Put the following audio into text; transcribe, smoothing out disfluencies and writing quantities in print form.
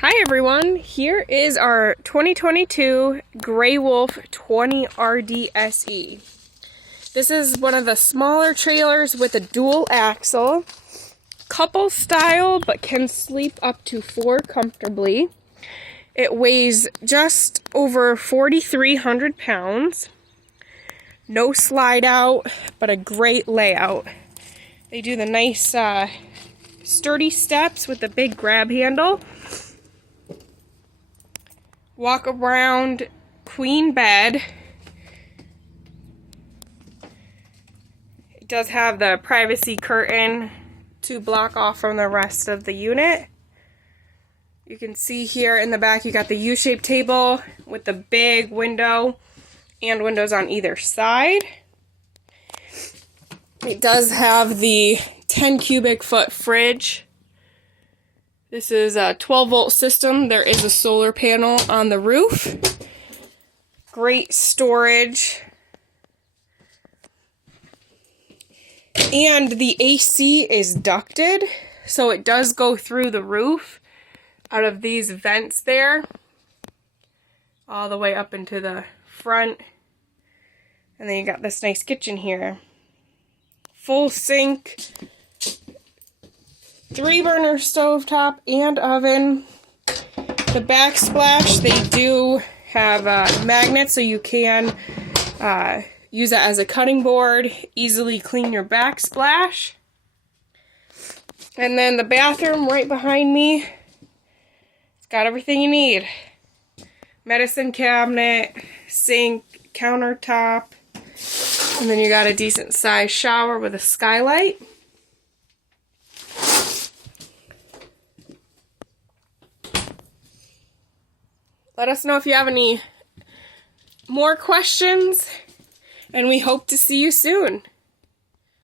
Hi everyone, here is our 2022 Grey Wolf 20 RDSE. This is one of the smaller trailers with a dual axle, couple style, but can sleep up to 4 comfortably. It weighs just over 4,300 pounds. No slide out, but a great layout. They do the nice sturdy steps with the big grab handle. Walk around queen bed. It does have the privacy curtain to block off from the rest of the unit. You can see here in the back you got the U-shaped table with the big window and windows on either side. It does have the 10 cubic foot fridge. This is a 12-volt system. There is a solar panel on the roof. Great storage. And the AC is ducted, so it does go through the roof out of these vents there, all the way up into the front. And then you got this nice kitchen here. Full sink. 3-burner stovetop and oven. The backsplash, they do have magnets so you can use it as a cutting board, easily clean your backsplash. And then the bathroom right behind me, it's got everything you need. Medicine cabinet, sink, countertop, and then you got a decent sized shower with a skylight. Let us know if you have any more questions, and we hope to see you soon.